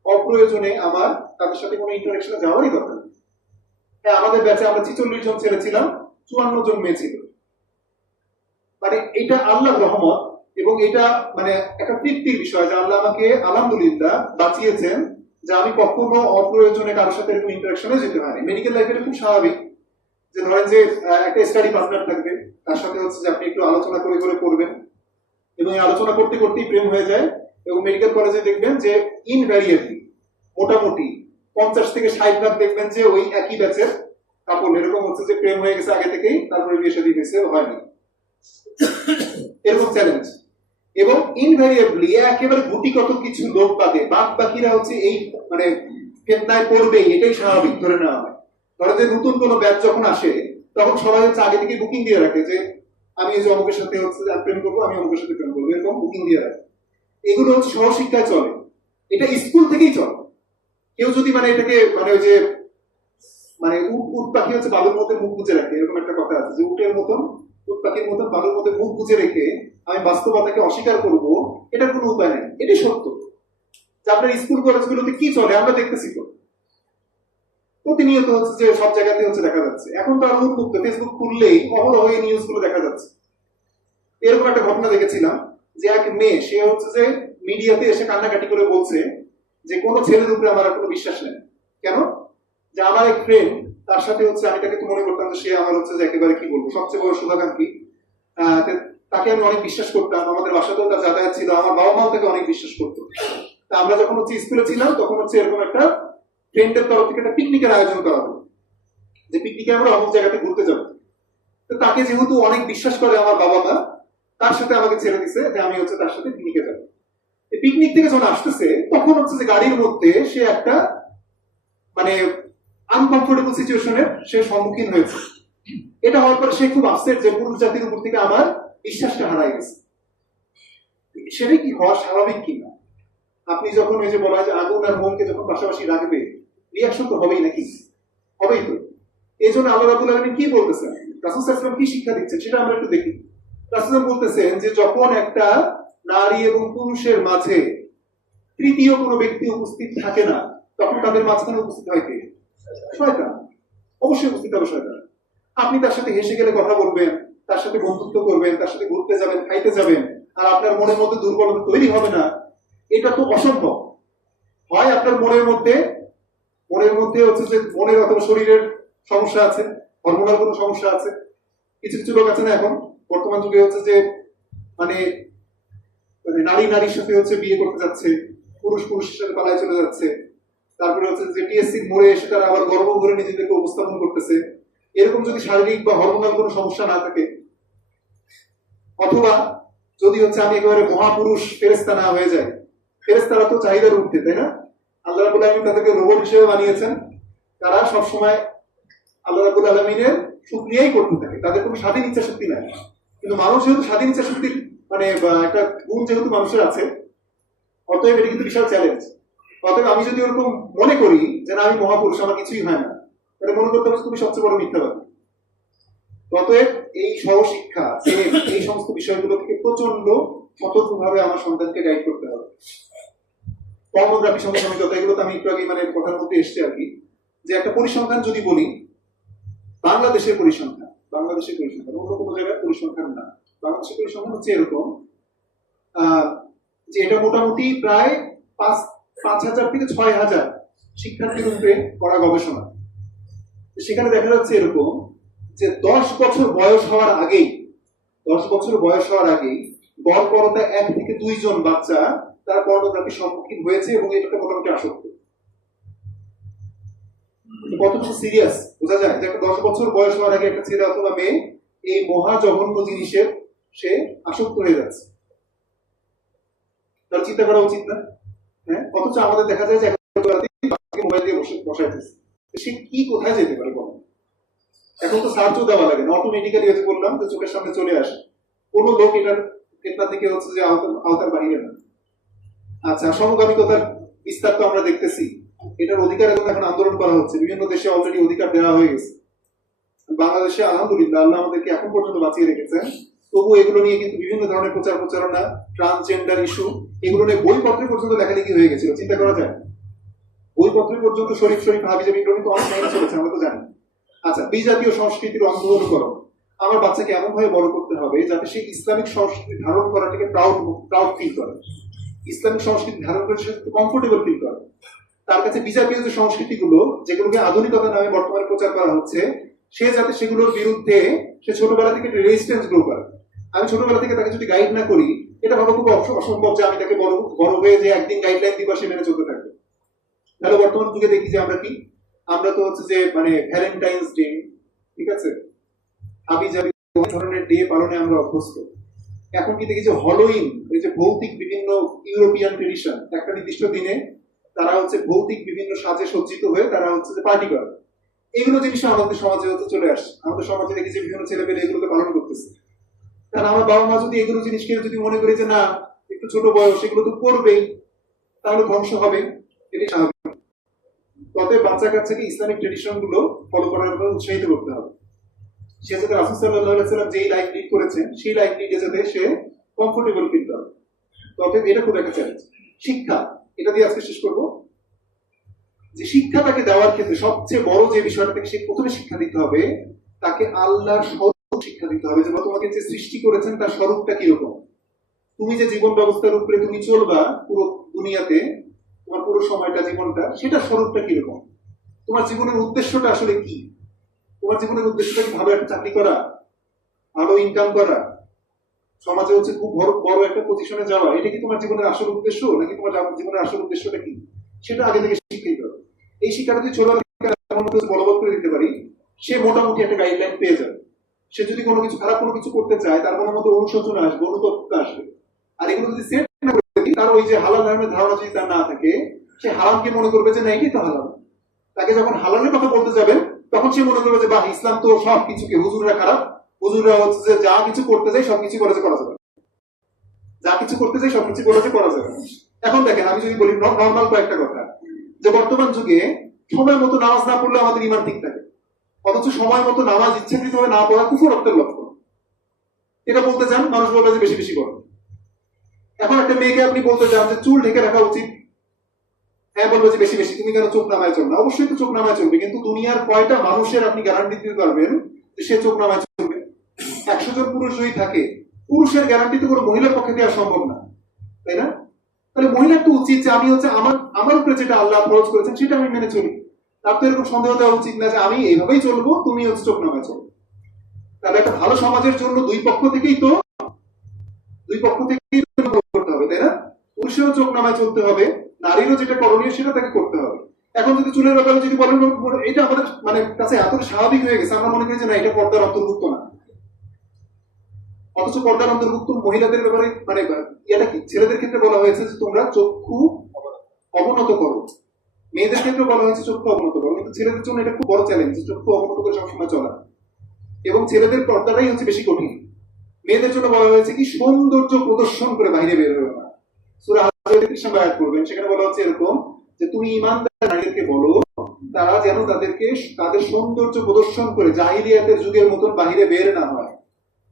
অপ্রয়োজনে আমার তাদের সাথে কোনো ইন্টারাকশনে যাওয়ারই দরকার নেই। হ্যাঁ, আমাদের ব্যাচে আমরা 46 জন ছেলে ছিলাম, 54 জন মেয়ে ছিল। মানে এটা আল্লাহর রহমত এবং এটা মানে একটা তৃপ্তির বিষয় যে আল্লাহ আমাকে আলহামদুলিল্লাহ বাঁচিয়েছেন যে আমি কখনো অপ্রয়োজনে কারোর সাথে এরকম ইন্টারাকশনে যেতে হয়নি। মেডিকেল লাইফে এটা খুব স্বাভাবিক যে ধরেন যে একটা স্টাডি পার্টনার থাকবে, তার সাথে হচ্ছে যে আপনি একটু আলোচনা করে করে করবেন এবং এই আলোচনা করতে করতেই প্রেম হয়ে যায়। এবং মেডিকেল কলেজে দেখবেন যে ইনভ্যারিয়েবলি মোটামুটি 50 থেকে 60% দেখবেন যে ওই একই ব্যাচের কাপড় এরকম হচ্ছে যে প্রেম হয়ে গেছে আগে থেকেই, তারপরে বিয়ে শাদী হয়েছে, হয়নি, এরকম চ্যালেঞ্জ। এবং ইনভ্যারিয়েবলি একেবারে গুটিগত কিছু লোক বাদে বাদ বাকিরা হচ্ছে এই মানে ফেতনায় পড়বে, এটাই স্বাভাবিক ধরে নেওয়া হয়। ধরে যে নতুন কোনো ব্যাচ যখন আসে তখন সবাই হচ্ছে আগে থেকে বুকিং দিয়ে রাখে যে আমি এই যে অমুকের সাথে হচ্ছে প্রেম করবো, আমি অমুকের সাথে প্রেম করবো, এরকম বুকিং দিয়ে রাখে। এগুলো হচ্ছে সহশিক্ষায় চলে, এটা স্কুল থেকেই চলে। কেউ যদি মানে এটাকে মানে ওই যে মানে উট পাখি হচ্ছে বালুর মধ্যে মুখ গুজে রাখে, এরকম একটা কথা আছে যে উটের মতন উট পাখির মতন বালুর মধ্যে মুখ গুজে রেখে আমি বাস্তবতাকে অস্বীকার করব, এটার কোনো উপায় নেই। এটি সত্য যে আপনার স্কুল কলেজগুলোতে কি চলে আমরা দেখতেছি তো, প্রতিনিয়ত হচ্ছে যে সব জায়গাতে হচ্ছে দেখা যাচ্ছে। এখন তো আরো উন্মুক্ত, ফেসবুক খুললেই অহরহ এই নিউজ গুলো দেখা যাচ্ছে। এরকম একটা ঘটনা দেখেছিলাম যে এক মেয়ে, সে হচ্ছে যে মিডিয়াতে এসে কান্নাকাটি করে বলছে যে কোনো ছেলের উপরে আমার আর কোনো বিশ্বাস নেই। কেন? যে আমার এক ফ্রেন্ড, তার সাথে হচ্ছে আমি তাকে তো মনে করতাম যে সে আমার হচ্ছে যে একেবারে কি বলবো সবচেয়ে বড় শুভাকাঙ্ক্ষী, তাকে আমি অনেক বিশ্বাস করতাম, আমাদের বাসাতেও তার যাতায়াত ছিল, আমার বাবা মাও তাকে অনেক বিশ্বাস করতো। তা আমরা যখন হচ্ছে স্কুলে ছিলাম তখন হচ্ছে এরকম একটা ফ্রেন্ডের তরফ থেকে একটা পিকনিকের আয়োজন করা হলো যে পিকনিকে আমরা অনেক জায়গাতে ঘুরতে যাবো। তো তাকে যেহেতু অনেক বিশ্বাস করে আমার বাবা মা, তার সাথে আমাকে ছেড়ে দিছে যে আমি হচ্ছে তার সাথে পিকনিকে যাবো। পিকনিক থেকে যখন আসতেছে তখন হচ্ছে যে গাড়ির মধ্যে সে একটা মানে আনকমফোর্টেবল সিচুয়েশনের সে সম্মুখীন হয়েছে। এটা হওয়ার পরে সে খুব আপসেট যে পুরুষ জাতির উপর থেকে আমার বিশ্বাসটা হারাই গেছে। সেটা কি হওয়া স্বাভাবিক কিনা? আপনি যখন ওই যে বলা হয় যে আগুন আর মোমকে যখন পাশাপাশি রাখবে, রিয়াকশন তো হবেই নাকি? হবেই তো। এই জন্য আল্লাহ রাব্বুল আলামিন কি বলতেছেন, রাসূল সাল্লাল্লাহু আলাইহি ওয়াসাল্লাম কি শিক্ষা দিচ্ছেন সেটা আমরা একটু দেখি। রাসূল বলতেছেন যে যখন একটা নারী এবং পুরুষের মাঝে তৃতীয় কোনো ব্যক্তি উপস্থিত থাকে না, তখন তাদের মাঝখানে উপস্থিত হয় কে? শয়তান। অবশ্যই উপস্থিত হবে শয়তান। আপনি তার সাথে হেসে গেলে কথা বলবেন, তার সাথে বন্ধুত্ব করবেন, তার সাথে ঘুরতে যাবেন, খাইতে যাবেন, আর আপনার মনের মধ্যে দুর্বলতা তৈরি হবে না, এটা তো অসম্ভব। হয় আপনার মনের মধ্যে হচ্ছে যে মনের অথবা শরীরের সমস্যা আছে, হরমোনাল কোনো সমস্যা আছে। কিছু কিছু লোক আছে না এখন বর্তমান যুগে হচ্ছে যে মানে নারী নারীর সাথে হচ্ছে বিয়ে করতে যাচ্ছে, পুরুষ পুরুষের সাথে পালায় চলে যাচ্ছে, তারপরে হচ্ছে যে টিএসসি মোড়ে এসে তারা আবার গর্ব করে নিজেদেরকে উপস্থাপন করতেছে। এরকম যদি শারীরিক বা হরমোনাল কোনো সমস্যা না থাকে, অথবা যদি হচ্ছে আমি একেবারে মহাপুরুষ ফেরেশতা না হয়ে যায়, ফেরেশতারা তো চাহিদার ঊর্ধ্বে, তাই না? আল্লাহ রাব্বুল আলামিন তাদেরকে রোবট হিসেবে বানিয়েছেন, তারা সব সময় আল্লাহ রাব্বুল আলামিনের শুকরিয়াই করতে থাকে, তাদের কোনো স্বাধীন ইচ্ছা শক্তি নাই। কিন্তু মানুষ যেহেতু স্বাধীন ইচ্ছা শক্তির মানে একটা গুণ যেহেতু মানুষের আছে, অতএব এটা কিন্তু বিশাল চ্যালেঞ্জ। অতএব আমি যদি ওরকম মনে করি যে না আমি মহাপুরুষ, আমার কিছুই হয় না, তাহলে মনে করতে হবে তুমি সবচেয়ে বড় মিথ্যাবাদী। অতএব এই সহশিক্ষা, এই সমস্ত বিষয়গুলো থেকে প্রচন্ড সতর্কভাবে আমার সন্তানকে গাইড করতে হবে। পর্নোগ্রাফি সমসাময়িকতা, এগুলো তো আমি একটু আগে মানে কথার মধ্যে এসছে আর কি, যে একটা পরিসংখ্যান যদি বলি, বাংলাদেশের পরিসংখ্যান অন্য কোনো জায়গায় পরিসংখ্যান না, বাংলাদেশের পরিসংখ্যান হচ্ছে এরকম যে এটা মোটামুটি প্রায় 5,000 থেকে 6,000 শিক্ষার্থীর উপরে করা গবেষণা। সেখানে দেখা যাচ্ছে এরকম যে 10 বছর বয়স হওয়ার আগেই গড়পড়তা 1 থেকে 2 জন বাচ্চা তারা পর্নোগ্রাফির সম্মুখীন হয়েছে এবং এটাকে মোটামুটি আসক্ত। কত কিছু সিরিয়াস বোঝা যায় যে 10 বছর বয়স হওয়ার আগে একটা ছেলে অথবা মেয়ে এই মহা জঘন্য জিনিসের সে আসক্ত হয়ে যাচ্ছে। তার চিন্তা করা উচিত না? হ্যাঁ, অথচ আমাদের দেখা যায় যে মোবাইল দিয়ে বসাইতেছে, সে কি কোথায় যেতে পারে বলো? এখন তো সার্চও দেওয়া লাগে না, অটোমেটিক্যালি হচ্ছে বললাম যে চোখের সামনে চলে আসে। কোনো লোক এটার ফিতনা থেকে হচ্ছে যে আওতার বাহিরে না। আচ্ছা, সমকামিকতার বিস্তার তো আমরা দেখতেছি, এটার অধিকারের জন্য এখন আন্দোলন করা হচ্ছে, বিভিন্ন দেশে অলরেডি অধিকার দেওয়া হয়ে গেছে। বাংলাদেশে আলহামদুলিল্লাহ আল্লাহ আমাদেরকে এখন পর্যন্ত বাঁচিয়ে রেখেছেন, তবু এগুলো নিয়ে কিন্তু বিভিন্ন ধরনের প্রচার প্রচারণা, ট্রান্সজেন্ডার ইস্যু, এগুলো নিয়ে বইপত্রে পর্যন্ত লেখালেখি হয়ে গেছিল, চিন্তা করা যায়। বইপত্রে পর্যন্ত শরীফ হাবিজাবি কিন্তু অনেক টাইম চলেছে, আমরা তো জানি। আচ্ছা, বিজাতীয় সংস্কৃতির অন্তর্ভুক্ত, আমার বাচ্চাকে এমন ভাবে বড় করতে হবে যাতে সে ইসলামিক সংস্কৃতি ধারণ করাটাকে প্রাউড ফিল করে, ইসলামিক সংস্কৃতি ধারণ করে সে কমফোর্টেবল ফিল করে। তার কাছে বিজাতীয় যে সংস্কৃতিগুলো, যেগুলোকে আধুনিকতা নামে বর্তমানে প্রচার করা হচ্ছে, সে যাতে সেগুলোর বিরুদ্ধে সে ছোটবেলা থেকে রেজিস্ট্যান্স গ্রো করে। আমি ছোটবেলা থেকে তাকে যদি গাইড না করি, এটা ভালো খুব অসম্ভব যে আমি তাকে বড় হয়ে যে একদিন গাইডলাইন দিব সে মেনে চলতে থাকবে। তাহলে বর্তমান যুগে দেখি যে আমরা তো হচ্ছে যে মানে ভ্যালেন্টাইন্স ডে, ঠিক আছে, হাবি জাবি ধরনের ডে পালনে আমরা অভ্যস্ত। এখন কি দেখি যে হলোইন, এই যে ভৌতিক বিভিন্ন ইউরোপিয়ান ট্রেডিশন, একটা নির্দিষ্ট দিনে তারা হচ্ছে ভৌতিক বিভিন্ন সাজে সজ্জিত হয়ে তারা হচ্ছে যে পার্টি করে। এগুলো জিনিস আমাদের সমাজে হতে চলে আসছে, আমাদের সমাজে দেখি যে বিভিন্ন ছেলে পেলে এগুলোকে পালন করতেছে। কারণ আমার বাবা মা যদি এগুলো জিনিসকে যদি মনে করে যে না একটু ছোট বয়স এগুলো তো করবেই, তাহলে ধ্বংস হবে, এটি স্বাভাবিক। তবে বাচ্চা কাচ্চাকে ইসলামিক ট্রেডিশন গুলো ফলো করার জন্য উৎসাহিত করতে হবে। সে যাতে রাসূল সাল্লাল্লাহু আলাইহি ওয়াসাল্লাম যেই লাইফ লিড করেছেন সেই লাইফ লিডে যাতে সে কমফোর্টেবল ফিল করে। তবে এটা খুব একটা চ্যালেঞ্জ। শিক্ষা, এটা দিয়ে আজকে শেষ করবো, যে শিক্ষাটাকে দেওয়ার ক্ষেত্রে সবচেয়ে বড় যে বিষয়টা থেকে সে প্রথমে শিক্ষা দিতে হবে, তাকে আল্লাহর স্বরূপ শিক্ষা দিতে হবে, যে তোমাকে যে সৃষ্টি করেছেন তার স্বরূপটা কিরকম, তুমি যে জীবন ব্যবস্থার উপরে তুমি চলবা পুরো দুনিয়াতে, তোমার পুরো সময়টা জীবনটা, সেটা স্বরূপটা কিরকম, তোমার জীবনের উদ্দেশ্যটা আসলে কি, তোমার জীবনের উদ্দেশ্যটা কি ভালো একটা চাকরি করা, ভালো ইনকাম করা, সমাজে হচ্ছে খুব বড় একটা পজিশনে যাওয়া, এটা কি তোমার জীবনের আসল উদ্দেশ্য, নাকি তোমার জীবনের আসল উদ্দেশ্যটা কি, সেটা আগে থেকে শিখতে হবে। এই শিক্ষাটা যদি ছোটবেলা বলবৎ করে দিতে পারি, সে মোটামুটি একটা গাইডলাইন পেয়ে যাবে। সে যদি কোনো কিছু খারাপ কোনো কিছু করতে চায়, তার মনের মধ্যে অনুশোচনা আসবে, অনুতপ্ত আসবে। আর এগুলো যদি সেট না করে দেখি, তার ওই যে হালাল হারামের ধারণা যদি তার না থাকে, সে হারামকে মনে করবে যে না এটাই তো হালাল। তাকে যখন হালালের কথা বলতে যাবেন, তখন সে মনে করবে যে বাহ, ইসলাম তো সব কিছুকে, হুজুররা খারাপ, হুজুররা হচ্ছে যে যা কিছু করতে যায় সবকিছু করা যাবে, যা কিছু করতে যায় সবকিছু করা যাবে। এখন দেখেন, আমি যদি বলি নর্মাল কয়েকটা কথা, যে বর্তমান যুগে সময় মতো নামাজ না পড়লে আমাদের ইমান ঠিক থাকে, অথচ সময় মতো নামাজ ইচ্ছাকৃতভাবে না পড়া কুফরত্বের লক্ষণ। এটা বলতে চান, মানুষ বলবে যে বেশি বেশি করো। এখন একটা মেয়েকে আপনি বলতে চান যে চুল ঢেকে রাখা উচিত, হ্যাঁ বলবো যে বেশি বেশি, তুমি কেন চোখ নামায় চলবে? অবশ্যই তো চোখ নামায় চলবে, কিন্তু দুনিয়ার কয়টা মানুষের আপনি গ্যারান্টি দিতে পারবেন যে সে চোখ নামায় চলবে? 100 জন পুরুষ যদি থাকে, পুরুষের গ্যারান্টি তো কোনো মহিলার পক্ষে দেওয়া সম্ভব না, তাই না? তাহলে মহিলার তো উচিত যে আমি হচ্ছে আমার উপরে যেটা আল্লাহ ফরজ করেছেন সেটা আমি মেনে চলি। তার তো এরকম সন্দেহ দেওয়া উচিত না যে আমি এইভাবেই চলবো, তুমি হচ্ছে চোখ নামায় চলবো। তাহলে একটা ভালো সমাজের জন্য দুই পক্ষ থেকেই করতে হবে, তাই না? পুরুষেরও চোখ নামায় চলতে হবে, নারীরও যেটা করণীয় সেটা তাকে করতে হবে। এখন যদি চুলের ব্যাপারে যদি বলেন, এটা আমাদের মানে কাছে এতটা স্বাভাবিক হয়ে গেছে, আমরা মনে করি যে না এটা পর্দার অন্তর্ভুক্ত না। অথচ পর্দার অন্তর্ভুক্ত মহিলাদের ব্যাপারে মানে এটা কি, ছেলেদের ক্ষেত্রে বলা হয়েছে যে তোমরা চক্ষু অবনত করো, মেয়েদের ক্ষেত্রে বলা হয়েছে চক্ষু অবনত করো, কিন্তু ছেলেদের জন্য এটা খুব বড় চ্যালেঞ্জ যে চক্ষু অবনত করে সবসময় চলা, এবং ছেলেদের পর্দাটাই হচ্ছে বেশি কঠিন। মেয়েদের জন্য বলা হয়েছে কি, সৌন্দর্য প্রদর্শন করে বাইরে বের হবে না। সূরা হাজরের ৩৩ নম্বর আয়াত করবেন, সেখানে বলা হচ্ছে এরকম যে তুমি ঈমানদার নারীদেরকে বলো তারা যেন তাদের সৌন্দর্য প্রদর্শন করে জাহিলিয়াতের যুগের মতন বাইরে বের না হয়।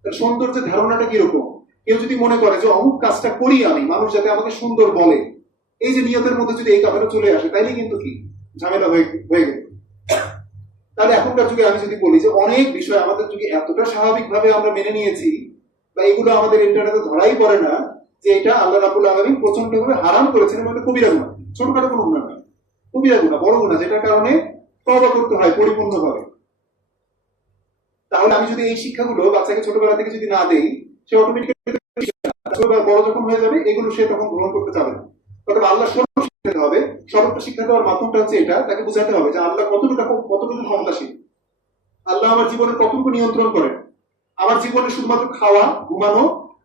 তার সৌন্দর্যের ধারণাটা কিরকম? কেউ যদি মনে করে যে অমুক কাজটা করি আমি, মানুষ যাতে আমাকে সুন্দর বলে, এই যে নিয়তের মধ্যে যদি এই কথাটা চলে আসে, তাইলে কিন্তু কি ঝামেলা হয়ে গেল। তাহলে এখনকার যুগে আমি যদি বলি যে অনেক বিষয় আমাদের যুগে এতটা স্বাভাবিক ভাবে আমরা মেনে নিয়েছি, বা এগুলো আমাদের ইন্টারনেটে ধরাই পড়ে না যে এটা আল্লাহ রাব্বুল আলামিন প্রচন্ড ভাবে হারাম করেছেন, এবং এটা কবিরা গুনাহ, ছোটখাটো কোনো গুনাহ নয়, কবিরা গুনাহ, বড় গুনাহ, যেটার কারণে তওবা করতে হয় পরিপূর্ণভাবে। তাহলে আমি যদি এই শিক্ষাগুলো বাচ্চাকে ছোটবেলা থেকে যদি না দেই, সে অটোমেটিক্যালি বড় যখন হয়ে যাবে এগুলো সে তখন গ্রহণ করতে চাবে না। তবে আল্লাহ স্বরূপ শিখাতে হবে, স্বরূপটা শিক্ষা দেওয়ার মাধ্যমটা হচ্ছে এটা, তাকে বোঝাতে হবে যে আল্লাহ কতটুকু ক্ষমতাশীল, আল্লাহ আমার জীবনের কতটুকু নিয়ন্ত্রণ করেন। আমার জীবনে শুধুমাত্র খাওয়া, ঘুমানো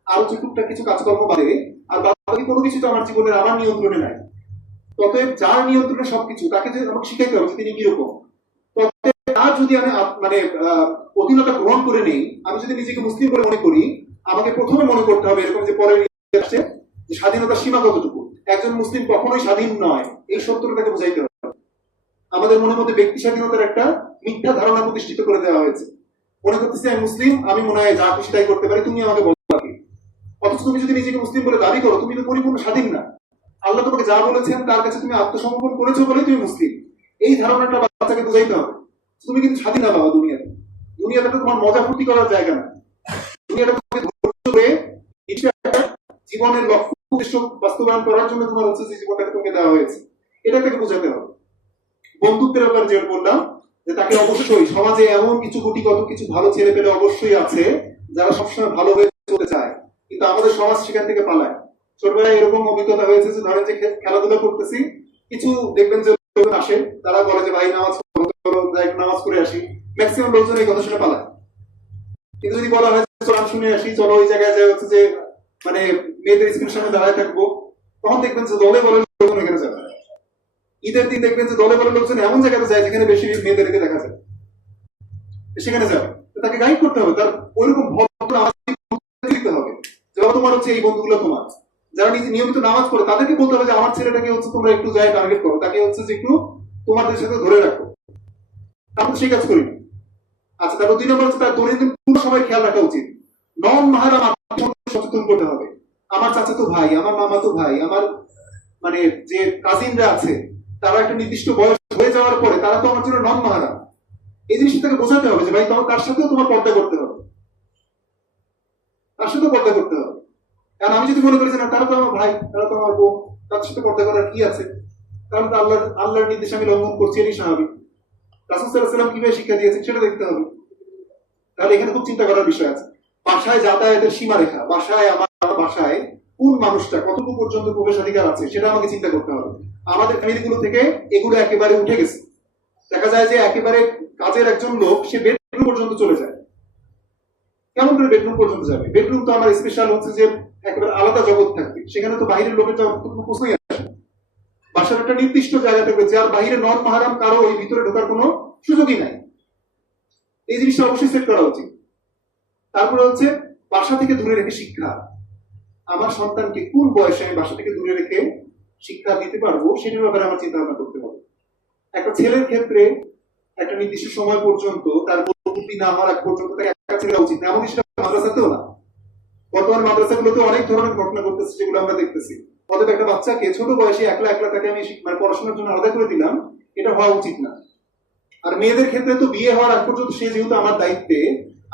আর হচ্ছে টুকটাক কিছু কাজকর্ম বাদে আর বাকি কোনো কিছু তো আমার জীবনের আমার নিয়ন্ত্রণে নাই। ততএব যার নিয়ন্ত্রণে সবকিছু তাকে যে আমাকে শিখাইতে হবে যে তিনি কিরকম। ততএব তার যদি আমি মানে অধীনতা গ্রহণ করে নেই, আমি যদি নিজেকে মুসলিম বলে মনে করি, আমাকে প্রথমে মনে করতে হবে এরকম যে পরে আসছে যে স্বাধীনতার সীমা কতটুকু, একজন মুসলিম কখনোই স্বাধীন নয়, এই সত্যটা তাকে বোঝাইতে হবে। আমাদের মনের মধ্যে ব্যক্তি স্বাধীনতার একটা মিথ্যা ধারণা প্রতিষ্ঠিত করে দেওয়া হয়েছে। মনে করতেছি আমি মুসলিম, আমি মনে হয় যা খুশি তাই করতে পারি, তুমি আমাকে বলো কি। অথচ তুমি যদি নিজেকে মুসলিম বলে দাবি করো, তুমি তো পরিপূর্ণ স্বাধীন না। আল্লাহ তোমাকে যা বলেছেন তার কাছে তুমি আত্মসমর্পণ করেছো বলেই তুমি মুসলিম, এই ধারণাটা বাচ্চাকে বোঝাইতে হবে। তুমি কিন্তু স্বাধীন না বাবা। দুনিয়াতে দুনিয়াটা তো তোমার মজা ফুর্তি করার জায়গা না। দুনিয়াটা তোমাকে ধৈর্য ধরে জীবনের লক্ষ্য উদ্দেশ্য বাস্তবায়ন করার জন্য তোমার হচ্ছে যে জীবনটাকে তোমাকে দেওয়া হয়েছে, এটা তাকে বোঝাতে হবে। বন্ধুত্বের ব্যাপারে যেটা বললাম যে তাকে অবশ্যই সমাজে এমন কিছু কোটি কত কিছু ভালো ছেলে পেলে অবশ্যই আছে যারা সবসময় ভালো হয়ে চলতে চায়, কিন্তু আমাদের সমাজ সেখান থেকে পালায়। ছোটবেলায় এরকম অভিজ্ঞতা হয়েছে যে ধরেন যে খেলাধুলা করতেছি, কিছু দেখবেন যে আসে, তারা বলে যে ভাই নামাজ নামাজ করে আসি, ম্যাক্সিমাম লোকজন এই কথা শুনে পালায়। কিন্তু যদি বলা হয় কোরআন শুনে আসি, চলো ওই জায়গায় যায় হচ্ছে যে মানে মেয়েদের স্কুলের সামনে দাঁড়ায় থাকবো, তখন দেখবেন যে দলে বলে লোকজন এখানে যাবে। ঈদের দিন দেখবেন যে দলে বলে লোকজন এমন জায়গাতে যায় যেখানে বেশি মেয়েদেরকে দেখা যায়, সেখানে যাবে। তাকে গাইড করতে হবে, তার ওইরকম ভদ্র দিতে হবে যে তোমার হচ্ছে এই বন্ধুগুলো তোমার, যারা নিজে নিয়মিত নামাজ পড়ে তাদেরকে বলতে হবে যে আমার ছেলেটাকে হচ্ছে তোমরা একটু যায় টার্গেট করো, তাকে হচ্ছে যে একটু তোমাদের সাথে ধরে রাখো। তারপর সেই কাজ করি। আচ্ছা, তারপর 2 নম্বর হচ্ছে তার দৈনন্দিন পুরো সময় খেয়াল রাখা উচিত। নন মাহারাম সচেতন করতে হবে। আমার চাচাতো ভাই, আমার মামাতো ভাই, আমার মানে যে কাজিনরা আছে, তারা একটা নির্দিষ্ট বয়স হয়ে যাওয়ার পরে তারা তো আমার জন্য নন মাহারাম। এই জিনিসটা তাকে বোঝাতে হবে যে ভাই তার সাথেও তোমার পর্দা করতে হবে, তার সাথেও পর্দা করতে হবে। কারণ আমি যদি মনে করি যে না তারা তো আমার ভাই, তারা তো আমার বোন, তার সাথে পর্দা করার কি আছে, কারণ তো আল্লাহর নির্দেশ আমি লঙ্ঘন করছি, এটাই স্বাভাবিক। রাসূল সাল্লাল্লাহু আলাইহি ওয়াসাল্লাম কিভাবে শিক্ষা দিয়েছেন সেটা দেখতে হবে। তাহলে এখানে খুব চিন্তা করার বিষয় আছে। বাসায় যাতায়াতের সীমারেখা, বাসায় আমার বাসায় কোন মানুষটা কতটুকু পর্যন্ত প্রবেশাধিকার আছে সেটা আমাকে চিন্তা করতে হবে। আমাদের ফ্যামিলিগুলো থেকে এগুলো একেবারে উঠে গেছে। দেখা যায় যে একেবারে কাজের একজন লোক সে বেডরুম পর্যন্ত চলে যায়। কেমন করে বেডরুম পর্যন্ত যাবে? বেডরুম তো আমার স্পেশাল হচ্ছে যে একেবারে আলাদা জগৎ থাকবে, সেখানে তো বাইরের লোকের যাওয়ার কোনো প্রশ্নই আসে না। বাসার একটা নির্দিষ্ট জায়গা থাকবে যার বাইরে নন মাহারাম কারো ওই ভিতরে ঢোকার কোনো সুযোগই নাই। এই জিনিসটা অবশ্যই সেট করা উচিত। তারপরে হচ্ছে বাসা থেকে দূরে রেখে শিক্ষা। আমার সন্তানকে কোন বয়সে আমি বাসা থেকে দূরে রেখে শিক্ষা দিতে পারবো সেটার ব্যাপারে আমার চিন্তা ভাবনা করতে হবে। একটা ছেলের ক্ষেত্রে একটা নির্দিষ্ট সময় পর্যন্ত তার বুদ্ধি না হওয়ার আগ পর্যন্ত তাকে একা ছেড়ে উচিত না, এমনকি সেটা মাদ্রাসাতেও না। বর্তমান মাদ্রাসাগুলোতে অনেক ধরনের ঘটনা ঘটতেছে যেগুলো আমরা দেখতেছি। অতএব একটা বাচ্চাকে ছোট বয়সে একলা একলা তাকে আমি মানে পড়াশোনার জন্য আলাদা করে দিলাম, এটা হওয়া উচিত না। আর মেয়েদের ক্ষেত্রে তো বিয়ে হওয়ার আগ পর্যন্ত সে যেহেতু আমার দায়িত্বে,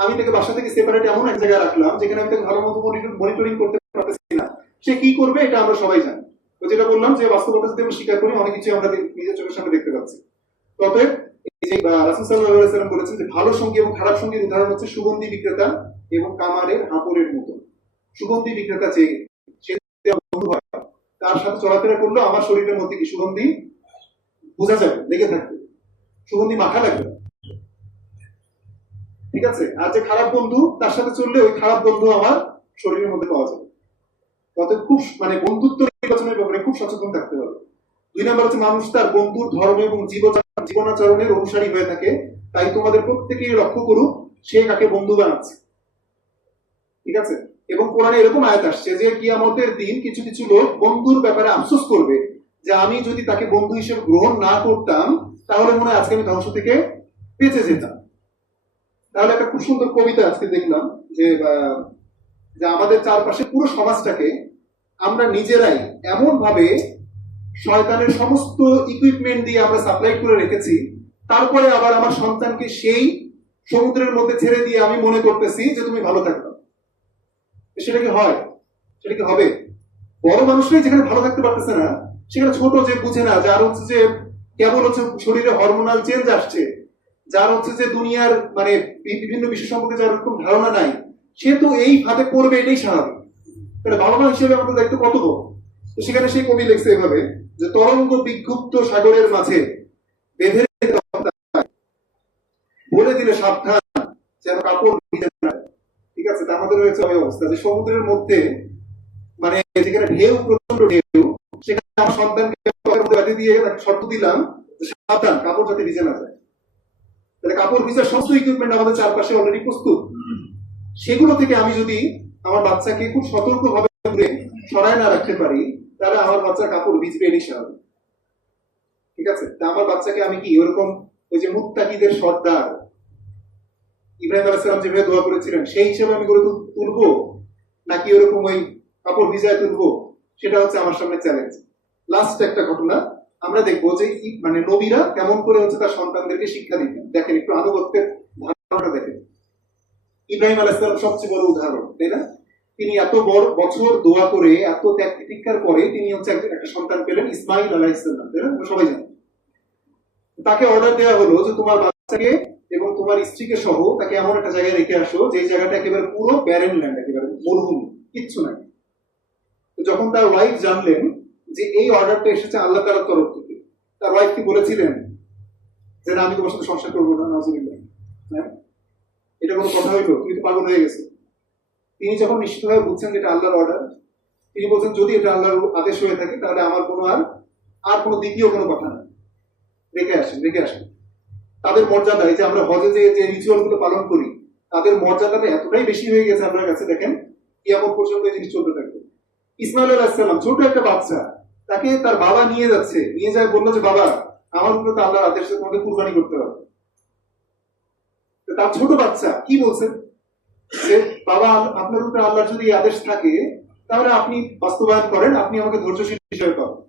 আমি তাকে বাসা থেকে সেপারেট এমন এক জায়গায় রাখলাম যেখানে আমি তাকে ভালো মতো মনিটরিং করতে পারতেছি না। সে কি করবে এটা আমরা সবাই জানি। তো যেটা বললাম যে বাস্তবতা যদি আমরা স্বীকার করি, অনেক কিছু আমরা নিজের চোখের সামনে দেখতে পাচ্ছি। তবে এই যে রাসূল সাল্লাল্লাহু আলাইহি ওয়াসাল্লাম বলেছেন যে ভালো সঙ্গী এবং খারাপ সঙ্গীর উদাহরণ হচ্ছে সুগন্ধি বিক্রেতা এবং কামারের হাঁপড়ের মতো। সুগন্ধি বিক্রেতা যে সে বন্ধু হয়, তার সাথে চলাফেরা করলে আমার শরীরের মধ্যে কি সুগন্ধি বোঝা যাবে, লেগে থাকবে, সুগন্ধি মাখা লাগবে, ঠিক আছে। আর যে খারাপ বন্ধু, তার সাথে চললে ওই খারাপ বন্ধু আমার শরীরের মধ্যে পাওয়া যাবে। অতএব খুব মানে বন্ধুত্ব নির্বাচনের ব্যাপারে খুব সচেতন থাকতে হবে। 2 নম্বর হচ্ছে মানুষ তার বন্ধুর ধর্ম এবং জীবনাচরণের অনুসারী হয়ে থাকে। তাই তোমাদের প্রত্যেকেই লক্ষ্য করুক সে কাকে বন্ধু বানাচ্ছে, ঠিক আছে। এবং কোরআনে এরকম আয়াত আসছে যে কিয়ামতের দিন কিছু কিছু লোক বন্ধুর ব্যাপারে আফসোস করবে যে আমি যদি তাকে বন্ধু হিসেবে গ্রহণ না করতাম তাহলে মনে হয় আজকে আমি ধ্বংস থেকে বেঁচে যেতাম। তাহলে একটা খুব সুন্দর কবিতা আজকে দেখলাম যে আমাদের চারপাশে পুরো সমাজটাকে আমরা নিজেরাই এমন ভাবে শয়তানের সমস্ত ইকুইপমেন্ট দিয়ে আমরা সাপ্লাই করে রেখেছি, তারপরে আবার আমার সন্তানকে সেই সমুদ্রের মধ্যে ছেড়ে দিয়ে আমি মনে করতেছি যে তুমি ভালো থাকবে। সেটা কি হয়? সেটা কি হবে? বড় মানুষরাই যেখানে ভালো থাকতে পারতেছে না, সেখানে ছোট যে বুঝে না, যার হচ্ছে যে কেবল হচ্ছে শরীরে হরমোনাল চেঞ্জ আসছে, যার হচ্ছে যে দুনিয়ার মানে বিভিন্ন বিষয় সম্পর্কে যার এরকম ধারণা নাই, সে তো এই ফাঁদে পড়বে, এটাই স্বাভাবিক। তাহলে বাবা মা হিসেবে আমাদের দায়িত্ব কত বড়। তো সেখানে সেই কবি লিখছে এভাবে যে তরঙ্গ বিক্ষুব্ধ সাগরের মাঝে বেঁধে বলে দিলে সাবধান যেন কাপড় ভিজে না। ঠিক আছে, তা আমাদের রয়েছে ওই অবস্থা যে সমুদ্রের মধ্যে মানে যেখানে ঢেউ, প্রচন্ড ঢেউ, সেখানে আমার সন্তানকে দিয়ে তাকে শর্ত দিলাম যে সাবধান কাপড় যাতে ভিজে না যায়, তাহলে কাপড় ভিজার সমস্ত ইকুইপমেন্ট আমাদের চারপাশে অলরেডি প্রস্তুত। সেগুলো থেকে আমি যদি আমার বাচ্চাকে খুব সতর্ক ভাবে সরায় না রাখতে পারি, তাহলে আমার বাচ্চার কাপড় ভিজবে এটি স্বাভাবিক। ঠিক আছে, তা আমার বাচ্চাকে আমি কি ওরকম ওই যে মুত্তাকিদের সর্দার ইব্রাহিম আলাইহিস সালাম যেভাবে দোয়া করেছিলেন সেই হিসেবে আমি করে তুলবো, নাকি ওরকম ওই কাপড় ভিজায় তুলবো, সেটা হচ্ছে আমার সামনে চ্যালেঞ্জ। লাস্ট একটা ঘটনা আমরা দেখবো যে মানে নবীরা কেমন করে হচ্ছে তার সন্তানদেরকে শিক্ষা দিতেন। দেখেন একটু আনুগত্যের ধারণাটা দেখেন। ইব্রাহিম আলাইহিস সালাম সবচেয়ে বড় উদাহরণ, তাই না? তিনি এত বড় বছর দোয়া করে এত ত্যাগ তিতিক্ষার পরে তিনি হচ্ছে একটা সন্তান পেলেন, ইসমাইল আলাইহিস সালাম, তাই না? সবাই জানেন। তাকে অর্ডার দেওয়া হলো যে তোমার বাচ্চাকে এবং তোমার স্ত্রীকে সহ তাকে এমন একটা জায়গায় রেখে আসো যে জায়গাটা একেবারে পুরো ব্যারেন ল্যান্ড, একেবারে মরুভূমি, কিচ্ছু নাই। যখন তার ওয়াইফ জানলেন যে এই অর্ডারটা এসেছে আল্লাহ তাআলার তরফ থেকে, তার ওয়াইফ কি বলেছিলেন যে না আমি তোমার সাথে সংসার করবো না? নাউজুবিল্লাহ। হ্যাঁ, এটা কোনো কথা হইলো? তুমি তো পাগল হয়ে গেছো। তিনি যখন নিশ্চিতভাবে বুঝছেন যে এটা আল্লাহর অর্ডার, তিনি বলছেন যদি এটা আল্লাহর আদেশ হয়ে থাকে তাহলে আমার কোনো আর কোনো দ্বিতীয় কোনো কথা নাই, রেখে আসেন। তাদের মর্যাদা, এই যে আমরা হজে যে রিচুয়াল গুলো পালন করি, তাদের মর্যাদাটা এতটাই বেশি হয়ে গেছে আপনার কাছে। দেখেন কিয়ামত পর্যন্ত এই জিনিস চলতে থাকবে। ইসমাইল আলাইহিস সালাম ছোট একটা বাচ্চা, তাকে তার বাবা নিয়ে যায় বললো যে বাবা আমার উপরে তো আল্লাহর আদেশে তোমাকে কুরবানি করতে হবে। তার ছোট বাচ্চা কি বলছে যে বাবা আপনার উপরে আল্লাহর যদি আদেশ থাকে তাহলে আপনি বাস্তবায়ন করেন, আপনি আমাকে ধৈর্যশীল হিসেবে পাবেন।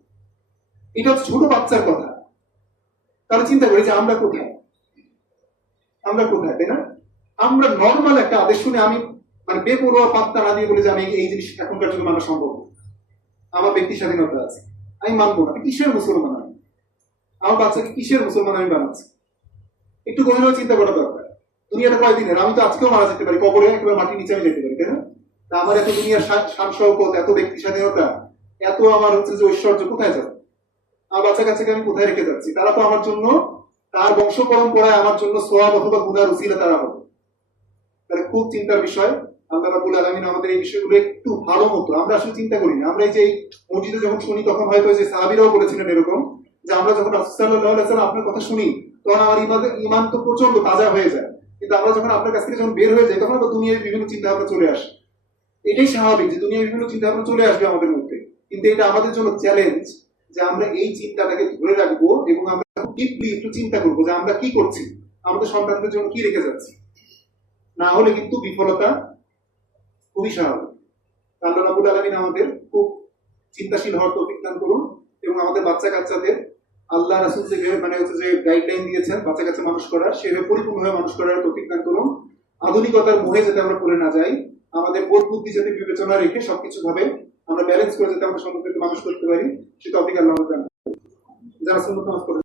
এটা হচ্ছে ছোট বাচ্চার কথা। তাহলে চিন্তা করি যে আমরা কোথায়, তাই না? আমরা নর্মাল একটা আদেশ শুনে আমি মানে বেপরোয়া পাত্তা না দিয়ে বলে যে আমি এই জিনিস এখনকার যুগে মানা সম্ভব, আমার ব্যক্তি স্বাধীনতা আছে, আমি মানবো না। কিসের মুসলমান আমি? আমার বাচ্চাকে কিসের মুসলমান আমি বানাচ্ছি? একটু গভীরভাবে চিন্তা করা দরকার। দুনিয়াটা কয়দিনের? আমি তো আজকেও মারা যেতে পারি, কবরে একেবারে মাটির নিচে আমি যেতে পারি, তাই না? তা আমার এত দুনিয়ার শান শওকত, এত ব্যক্তি স্বাধীনতা, এত আমার হচ্ছে যে ঐশ্বর্য কোথায় যাবে? আমার বাচ্চা কাচ্চাকে আমি কোথায় রেখে যাচ্ছি? তারা তো আমার জন্য, তার বংশ পরম্পরায় আমার জন্য সওয়াব অথবা গুনার উসিলা তারা হবে। তাহলে খুব চিন্তার বিষয়। আল্লাহ রাব্বুল আলামিন আমাদের এই বিষয়গুলো একটু ভালো মতো, আমরা আসলে চিন্তা করি না। আমরা এই যে মসজিদে যখন শুনি তখন হয়তো যে সাহাবীরাও বলেছিলেন এরকম, যে আমরা যখন রাসূল সাল্লাল্লাহু আলাইহি ওয়াসাল্লাম আপনার কথা শুনি তখন আমার ঈমান তো প্রচন্ড তাজা হয়ে যায়, কিন্তু আমরা যখন আপনার কাছ থেকে যখন বের হয়ে যাই তখন আমরা দুনিয়ার বিভিন্ন চিন্তা ভাবনা চলে আসে। এটাই স্বাভাবিক যে দুনিয়ার বিভিন্ন চিন্তা ভাবনা চলে আসবে আমাদের মধ্যে, কিন্তু এটা আমাদের জন্য চ্যালেঞ্জ যে আমরা এই চিন্তাটাকে ধরে রাখবো এবং আমরা ডিপলি একটু চিন্তা করবো যে আমরা কি করছি, আমাদের সন্তানদের জন্য কি রেখে যাচ্ছি। না হলে কিন্তু বিফলতা খুবই স্বাভাবিক। আল্লাহ রাব্বুল আলামিন আমাদের খুব চিন্তাশীল হওয়ার তৌফিক দান করুন এবং আমাদের বাচ্চা কাচ্চাদের আল্লাহ রাসূল যে মানে হচ্ছে যে গাইডলাইন দিয়েছেন বাচ্চা কাচ্চা মানুষ করার, সেভাবে পরিপূর্ণভাবে মানুষ করার তৌফিক দান করুন। আধুনিকতার মোহে যাতে আমরা পড়ে না যাই, আমাদের বোধ বুদ্ধি যাতে বিবেচনা রেখে সবকিছু ভাবে আমরা ব্যালেন্স করে যাতে আমরা সন্তানদেরকে মানুষ করতে পারি, সে তৌফিক আল্লাহ দান করুন। যারা সুন্নাত নামাজ পড়েন